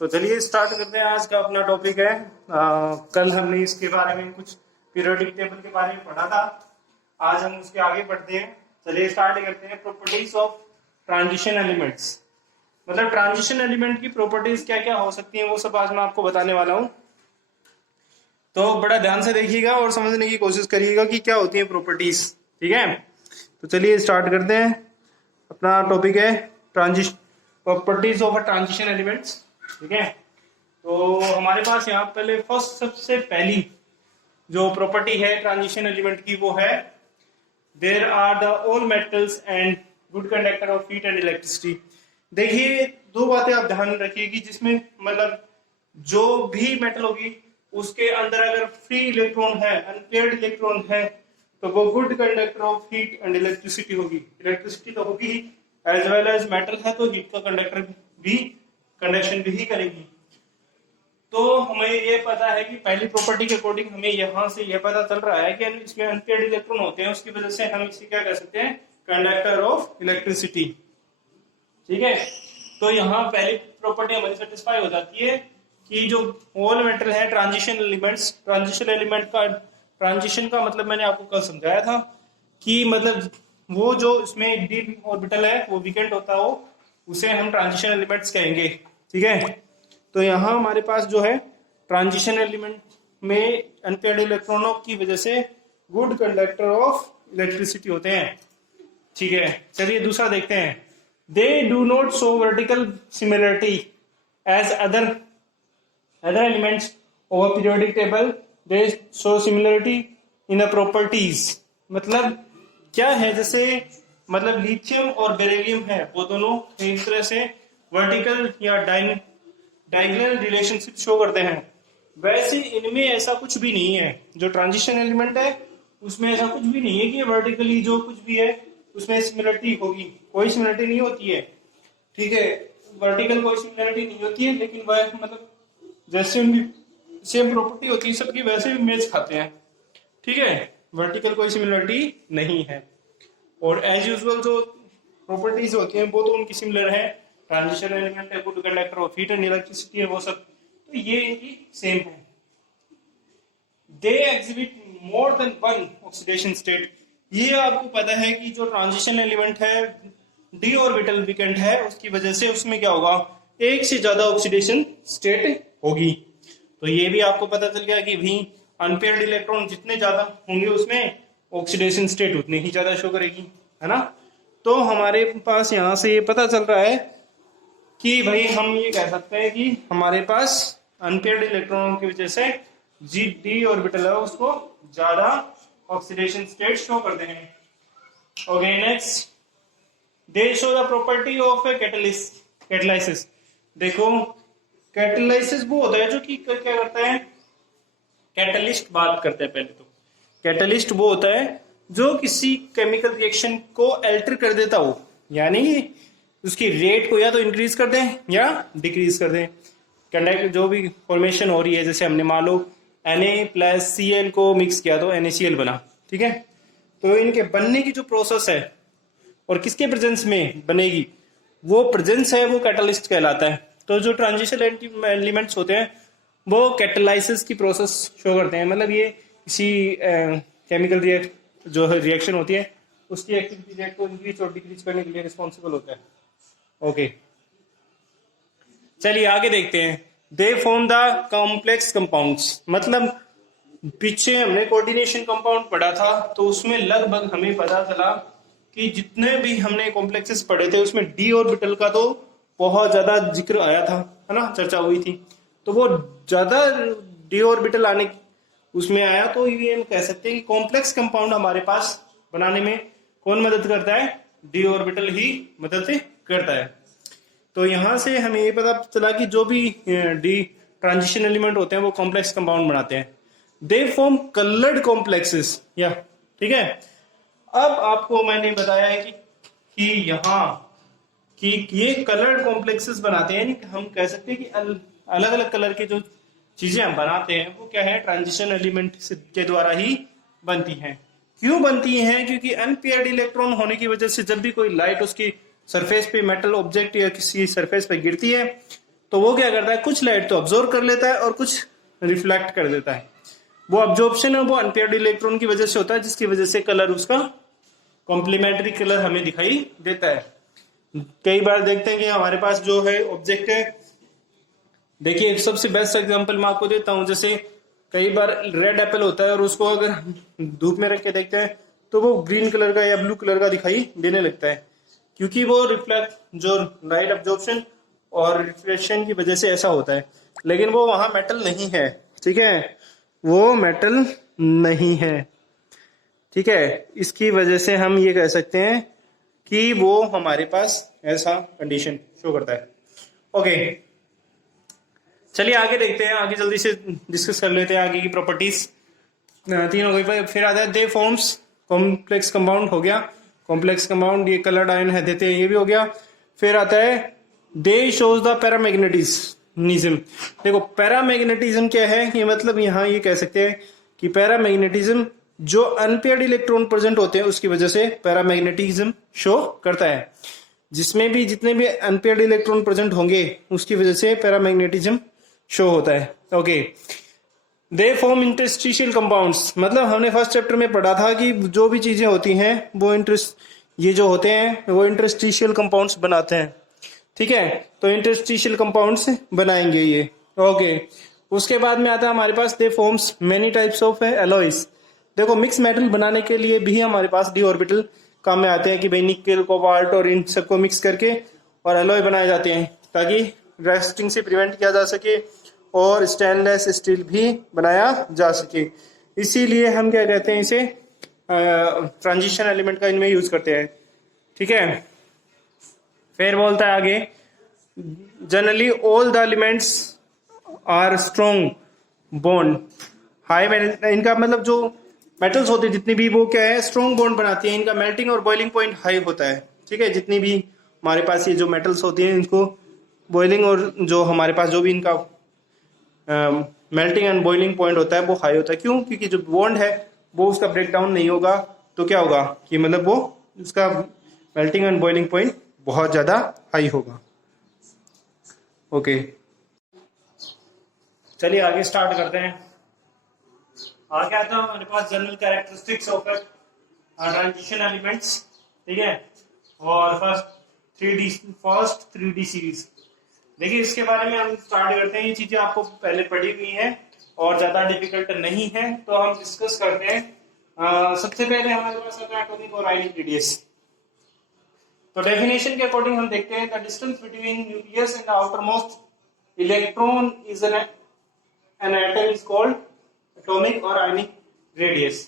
तो चलिए स्टार्ट करते हैं। आज का अपना टॉपिक है कल हमने इसके बारे में कुछ पीरियोडिक टेबल के बारे में पढ़ा था। आज हम उसके आगे बढ़ते हैं। चलिए स्टार्ट करते हैं। प्रॉपर्टीज ऑफ ट्रांजिशन एलिमेंट्स, मतलब ट्रांजिशन एलिमेंट की प्रॉपर्टीज क्या क्या हो सकती हैं वो सब आज मैं आपको बताने वाला हूँ। तो बड़ा ध्यान से देखिएगा और समझने की कोशिश करिएगा कि क्या होती है प्रॉपर्टीज। ठीक है, तो चलिए स्टार्ट करते हैं। अपना टॉपिक है transition properties of transition elements. ठीक है, तो हमारे पास यहाँ पहले फर्स्ट सबसे पहली जो प्रॉपर्टी है ट्रांजिशन एलिमेंट की वो है there are the all metals and good conductor of heat and electricity. देखिए दो बातें आप ध्यान रखिए कि जिसमें मतलब जो भी मेटल होगी उसके अंदर अगर फ्री इलेक्ट्रॉन है, अनपेयर्ड इलेक्ट्रॉन है, तो वो good conductor of heat and electricity होगी। इलेक्ट्रिसिटी तो होगी एज वेल एज मेटल है तो हीट का कंडक्टर भी कंडक्शन भी ही करेगी। तो हमें ये पता है कि पहली प्रॉपर्टी के अकॉर्डिंग हमें यहाँ से यह पता चल रहा है कि इसमें अनपेयर्ड इलेक्ट्रॉन होते हैं, उसकी वजह से हम इसे क्या कह सकते हैं, कंडक्टर ऑफ इलेक्ट्रिसिटी। ठीक है, तो यहाँ पहली प्रॉपर्टी हमारी सेटिस्फाई हो जाती है कि जो होल मेटल है ट्रांजिशन एलिमेंट्स, ट्रांजिशन एलिमेंट का ट्रांजिशन का मतलब मैंने आपको कल समझाया था कि मतलब वो जो इसमें डी ऑर्बिटल है वो वीकेंड होता हो उसे हम ट्रांजिशन एलिमेंट्स कहेंगे। ठीक है, तो यहाँ हमारे पास जो है ट्रांजिशन एलिमेंट में अनपेयर्ड इलेक्ट्रॉनों की वजह से गुड कंडक्टर ऑफ इलेक्ट्रिसिटी होते हैं। ठीक है, चलिए दूसरा देखते हैं। They do not show vertical similarity as other elements of periodic table, they show similarity in the properties. मतलब क्या है, जैसे मतलब लिथियम और बेरिलियम है वो दोनों एक तरह से वर्टिकल या डायगोनल रिलेशनशिप शो करते हैं, वैसे इनमें ऐसा कुछ भी नहीं है। जो ट्रांजिशन एलिमेंट है उसमें ऐसा कुछ भी नहीं है कि वर्टिकली जो कुछ भी है उसमें सिमिलरिटी होगी, कोई सिमिलरिटी नहीं होती है। ठीक है, वर्टिकल कोई सिमिलरिटी नहीं होती है, लेकिन वह मतलब जैसे उनकी सेम प्रॉपर्टी होती है सबकी वैसे भी मैच खाते हैं। ठीक है, वर्टिकल कोई सिमिलरिटी नहीं है। और एज यूजुअल जो प्रॉपर्टीज होती हैं वो तो उनकी सिमिलर है। ट्रांजिशन एलिमेंट है, good conductor of heat and electricity है, वो सब तो ये इनकी सेम है। They exhibit more than one oxidation state. ये आपको पता है कि जो ट्रांजिशन एलिमेंट है डी ऑर्बिटल वीकेंड है, उसकी वजह से उसमें क्या होगा, एक से ज्यादा ऑक्सीडेशन स्टेट होगी। तो ये भी आपको पता चल गया कि भी अनपेयर्ड इलेक्ट्रॉन जितने ज्यादा होंगे उसमें ऑक्सीडेशन स्टेट उतने ही ज्यादा शो करेगी, है ना। तो हमारे पास यहाँ से ये पता चल रहा है कि भाई हम ये कह सकते हैं कि हमारे पास अनपेयर्ड इलेक्ट्रॉनों की वजह से जी डी ऑर्बिटल है उसको ज्यादा ऑक्सीडेशन स्टेट शो करते हैं। Okay, next they show the property of A catalysis. देखो कैटालिसिस वो होता है जो कि क्या करता है, कैटलिस्ट बात करते हैं पहले। तो कैटलिस्ट वो होता है जो किसी केमिकल रिएक्शन को अल्टर कर देता हो, यानी उसकी रेट को या तो इंक्रीज कर दें या डिक्रीज कर दें। कंडक्ट जो भी फॉर्मेशन हो रही है, जैसे हमने मान लो Na+Cl को मिक्स किया तो NaCl बना। ठीक है, तो इनके बनने की जो प्रोसेस है और किसके प्रेजेंस में बनेगी वो प्रेजेंस है, वो कैटलिस्ट कहलाता है। तो जो ट्रांजिशन एलिमेंट्स होते हैं वो कैटालाइसिस की प्रोसेस शो करते हैं, मतलब ये किसी केमिकल जो रिएक्शन होती है उसकी एक्टिविटी रेट को इंक्रीज और डिक्रीज करने के लिए रिस्पॉन्सिबल होता है। ओके, चलिए आगे देखते हैं। They form the complex compounds, मतलब पीछे हमने कोऑर्डिनेशन कंपाउंड पढ़ा था तो उसमें लगभग हमें पता चला कि जितने भी हमने कॉम्प्लेक्सेस पढ़े थे उसमें डी ऑर्बिटल का तो बहुत ज्यादा जिक्र आया था, है ना, चर्चा हुई थी। तो वो ज्यादा डी ऑर्बिटल आने उसमें आया, तो ये हम कह सकते हैं कि कॉम्प्लेक्स कंपाउंड हमारे पास बनाने में कौन मदद करता है, डी ऑर्बिटल ही मदद करता है। तो यहां से हमें ये पता चला कि जो भी डी ट्रांजिशन एलिमेंट होते हैं वो कॉम्प्लेक्स कंपाउंड बनाते हैं। दे फॉर्म कलर्ड कॉम्प्लेक्सेस, या ठीक है। अब आपको मैंने बताया है कि यहाँ कि ये कलर्ड कॉम्प्लेक्सेस बनाते हैं, यानी हम कह सकते हैं कि अलग अलग कलर के जो चीजें हम बनाते हैं वो क्या है, ट्रांजिशन एलिमेंट के द्वारा ही बनती हैं। क्यों बनती हैं, क्योंकि अनपेयर्ड इलेक्ट्रॉन होने की वजह से जब भी कोई लाइट उसकी सरफेस पे, मेटल ऑब्जेक्ट या किसी सरफेस पे गिरती है तो वो क्या करता है, कुछ लाइट तो ऑब्जॉर्व कर लेता है और कुछ रिफ्लेक्ट कर देता है। वो ऑब्जॉर्प्शन है वो अनपेयर्ड इलेक्ट्रॉन की वजह से होता है, जिसकी वजह से कलर उसका कॉम्प्लीमेंट्री कलर हमें दिखाई देता है। कई बार देखते हैं कि हमारे पास जो है ऑब्जेक्ट है, देखिए सबसे बेस्ट एग्जांपल मैं आपको देता हूं, जैसे कई बार रेड एप्पल होता है और उसको अगर धूप में रख के देखते हैं तो वो ग्रीन कलर का या ब्लू कलर का दिखाई देने लगता है, क्योंकि वो रिफ्लेक्ट जो लाइट एब्जॉर्प्शन और रिफ्लेक्शन की वजह से ऐसा होता है। लेकिन वो वहां मेटल नहीं है, ठीक है, वो मेटल नहीं है, ठीक है। इसकी वजह से हम ये कह सकते हैं कि वो हमारे पास ऐसा कंडीशन शो करता है। ओके, चलिए आगे देखते हैं, आगे जल्दी से डिस्कस कर लेते हैं आगे की प्रॉपर्टीज। तीन हो गई, फिर आता है दे फॉर्म्स कॉम्प्लेक्स कंपाउंड, हो गया कॉम्प्लेक्स कंपाउंड, ये कलर्ड आयन है देते हैं, ये भी हो गया। फिर आता है दे शोज द पैरामैग्नेटिज्म। देखो पैरामैग्नेटिज्म क्या है, ये मतलब यहाँ ये कह सकते हैं कि पैरामैग्नेटिज्म जो अनपेयर्ड इलेक्ट्रॉन प्रेजेंट होते हैं उसकी वजह से पैरामैग्नेटिज्म शो करता है। जिसमें भी जितने भी अनपेयर्ड इलेक्ट्रॉन प्रेजेंट होंगे उसकी वजह से पैरामैग्नेटिज्म शो होता है। Okay, they form interstitial compounds, मतलब हमने फर्स्ट चैप्टर में पढ़ा था कि जो भी चीजें होती हैं वो ये जो होते हैं वो इंटरस्टिशियल कंपाउंड्स बनाते हैं, ठीक है। तो इंटरस्टिशियल कंपाउंड्स बनाएंगे ये। ओके, उसके बाद में आता है हमारे पास they form many types of alloys. देखो मिक्स मेटल बनाने के लिए भी हमारे पास डी ऑर्बिटल काम में आते हैं कि भाई निकेल कोबाल्ट और इन सबको मिक्स करके और एलॉय बनाए जाते हैं ताकि रस्टिंग से प्रिवेंट किया जा सके और स्टेनलेस स्टील भी बनाया जा सके। इसीलिए हम क्या कहते हैं, इसे ट्रांजिशन एलिमेंट का इनमें यूज करते हैं, ठीक है। फिर बोलता है आगे generally all the elements are strong bond high, इनका मतलब जो मेटल्स होते हैं जितनी भी वो क्या है स्ट्रॉन्ग बॉन्ड बनाती है, इनका मेल्टिंग और बॉइलिंग पॉइंट हाई होता है, ठीक है। जितनी भी हमारे पास ये जो मेटल्स होती हैं इनको बॉइलिंग और जो हमारे पास जो भी इनका मेल्टिंग एंड बॉइलिंग पॉइंट होता है वो हाई होता है। क्यों? क्योंकि जो बॉन्ड है वो उसका ब्रेक डाउन नहीं होगा, तो क्या होगा कि मतलब वो उसका मेल्टिंग एंड बॉइलिंग पॉइंट बहुत ज्यादा हाई होगा। ओके, चलिए आगे स्टार्ट करते हैं। आगे आता है हमारे पास general characteristics of transition elements, ठीक है। और फर्स्ट 3D सीरीज, देखिए इसके बारे में हम स्टार्ट करते हैं। ये चीजें आपको पहले पढ़ी हुई हैं और ज्यादा डिफिकल्ट नहीं है, तो हम डिस्कस करते हैं। सबसे पहले हमारे पास आता है एटॉमिक और आयनिक रेडियस। तो डेफिनेशन के अकॉर्डिंग हम देखते हैं the distance between nucleus and outer most electron is an atom is called atomic or ionic radius.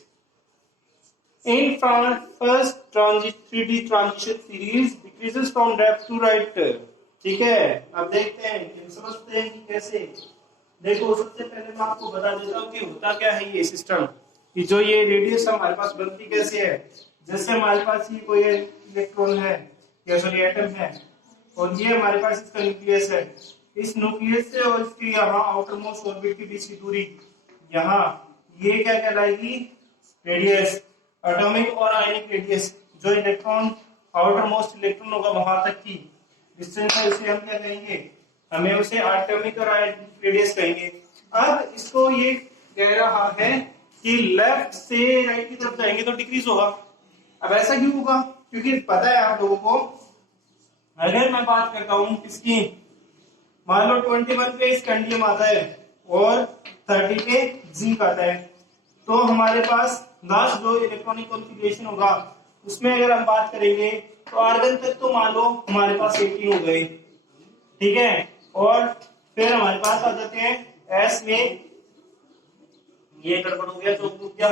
In first 3D transition series decreases from left to right, ठीक है। अब देखते हैं कि समझते हैं कि कैसे। देखो सबसे पहले मैं आपको बता देता हूँ कि होता क्या है ये सिस्टम, कि जो ये रेडियस हमारे पास बनती कैसे है। जैसे हमारे पास ये कोई इलेक्ट्रॉन है या सॉरी एटम है और ये हमारे पास इसका न्यूक्लियस है। इस न्यूक्लियस से और इसकी यहाँ आउटर मोस्ट ऑर्बिट के बीच की दूरी, यहाँ ये क्या कहलाएगी, रेडियस। एटॉमिक और आयनिक रेडियस, जो इलेक्ट्रॉन आउटर मोस्ट इलेक्ट्रॉन होगा वहां तक की डिस्टेंस है, उसे हम क्या कहेंगे, हमें उसे एटॉमिक और आयनिक रेडियस कहेंगे। अब इसको ये कह रहा है कि लेफ्ट से राइट की तरफ जाएंगे तो डिक्रीज होगा। अब ऐसा क्यों होगा? क्योंकि पता है आप लोगों को, अगर मैं बात करता हूं किसकी, मान लो 21 पे स्कैंडियम आता है और 30 पे जिंक आता है, तो हमारे पास लास्ट जो इलेक्ट्रॉनिक कॉन्फ़िगरेशन होगा उसमें अगर हम बात करेंगे तो आर्गन तक तो मान लो हमारे पास 80 हो गए, ठीक है। और फिर हमारे पास आ जाते हैं एस में, ये गड़बड़ हो गया, चौक टूट गया।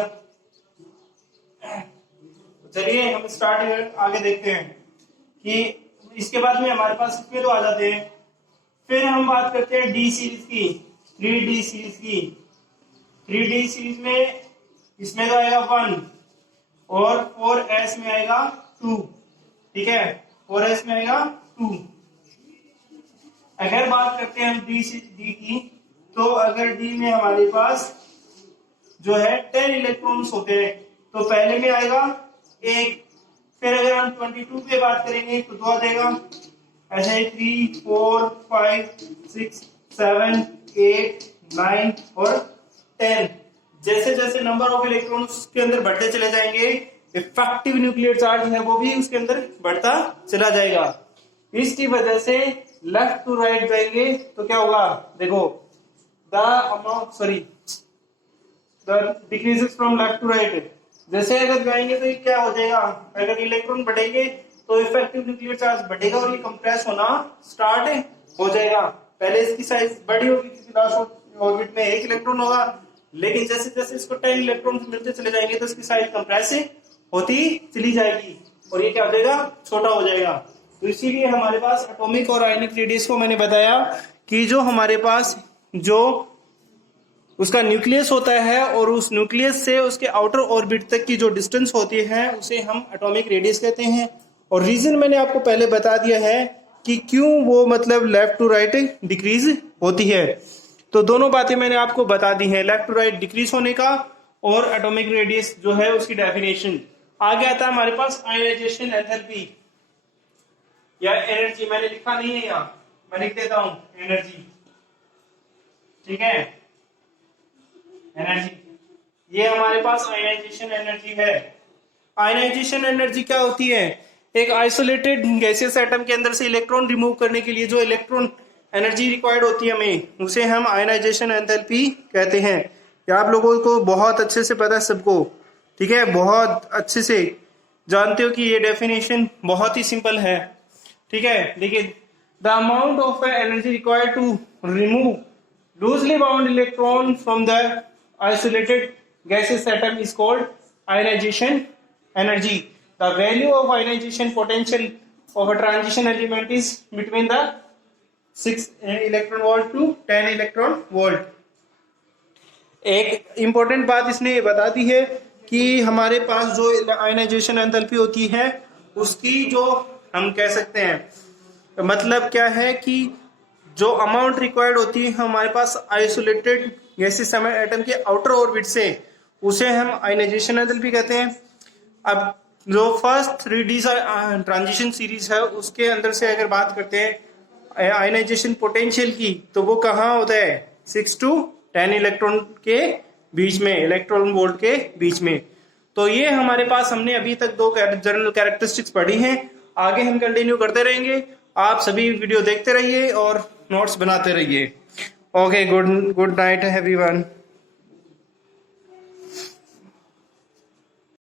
चलिए हम स्टार्ट आगे देखते हैं कि इसके बाद में हमारे पास कितने तो आ जाते हैं। फिर हम बात करते हैं डी सीरीज की, 3D सीरीज की। 3D सीरीज में इसमें तो आएगा 1 और 4s में आएगा 2, ठीक है, 4s में आएगा 2। अगर बात करते हैं हम डी की, तो अगर डी में हमारे पास जो है 10 इलेक्ट्रॉन्स होते हैं तो पहले में आएगा 1। फिर अगर हम 22 पे बात करेंगे तो 2 आ जाएगा, ऐसे 3 4 5 6 7 8 9 और 10। जैसे जैसे नंबर ऑफ इलेक्ट्रॉन्स के अंदर बढ़ते चले जाएंगे, इफेक्टिव न्यूक्लियर चार्ज है वो भी उसके अंदर बढ़ता चला जाएगा। इसकी वजह से लेफ्ट टू राइट जाएंगे तो क्या होगा, देखो the amount the decreases from left to right. जैसे अगर जाएंगे तो ये क्या हो जाएगा, अगर इलेक्ट्रॉन बढ़ेंगे तो इफेक्टिव न्यूक्लियर चार्ज बढ़ेगा और ये कंप्रेस होना स्टार्ट हो जाएगा। पहले इसकी साइज बड़ी होगी क्योंकि लास्ट ऑर्बिट में एक इलेक्ट्रॉन होगा, लेकिन जैसे जैसे इसको 10 इलेक्ट्रॉन मिलते चले जाएंगे तो इसकी साइज कंप्रेस होती चली जाएगी और ये क्या हो जाएगा, छोटा हो जाएगा। तो इसीलिए हमारे पास एटॉमिक और आयनिक रेडियस को मैंने बताया कि जो हमारे पास जो उसका न्यूक्लियस होता है और उस न्यूक्लियस से उसके आउटर ऑर्बिट तक की जो डिस्टेंस होती है उसे हम एटॉमिक रेडियस कहते हैं। और रीजन मैंने आपको पहले बता दिया है कि क्यों वो मतलब लेफ्ट टू राइट डिक्रीज होती है। तो दोनों बातें मैंने आपको बता दी हैं, लेफ्ट टू राइट डिक्रीज होने का और एटॉमिक रेडियस जो है उसकी डेफिनेशन। आगे आता है हमारे पास आयनाइजेशन एंथैल्पी या एनर्जी। मैंने लिखा नहीं है यहाँ, मैं लिख देता हूं एनर्जी, ठीक है, एनर्जी। ये हमारे पास आयनाइजेशन एनर्जी है। आयनाइजेशन एनर्जी क्या होती है, एक आइसोलेटेड गैसियस एटम के अंदर से इलेक्ट्रॉन रिमूव करने के लिए जो इलेक्ट्रॉन एनर्जी रिक्वायर्ड होती है हमें, उसे हम आयनाइजेशन एंथैल्पी कहते हैं। ये आप लोगों को बहुत अच्छे से पता है सबको, ठीक है, बहुत अच्छे से जानते हो कि ये डेफिनेशन बहुत ही सिंपल है, ठीक है। देखिए, the amount of energy required to remove loosely bound electron from the isolated gaseous atom is called ionization energy. The value of ionization potential of a transition element is between the 6 electron volt to 10 electron volt. एक important बात इसने ये बता दी है कि हमारे पास जो ionization enthalpy होती है उसकी जो हम कह सकते हैं मतलब क्या है कि जो अमाउंट रिक्वायर्ड होती है हमारे पास आइसोलेटेड गैसियस एटम के आउटर ऑर्बिट से, उसे हम आयनाइजेशन एंथैल्पी कहते हैं। अब जो फर्स्ट 3D ट्रांजिशन सीरीज है उसके अंदर से अगर बात करते हैं आयनाइजेशन पोटेंशियल की, तो वो कहाँ होता है, 6 to 10 इलेक्ट्रॉन के बीच में, इलेक्ट्रॉन वोल्ट के बीच में। तो ये हमारे पास हमने अभी तक 2 जनरल कैरेक्टरिस्टिक्स पढ़ी हैं। आगे हम कंटिन्यू करते रहेंगे। आप सभी वीडियो देखते रहिए और नोट्स बनाते रहिए। Okay, good night everyone.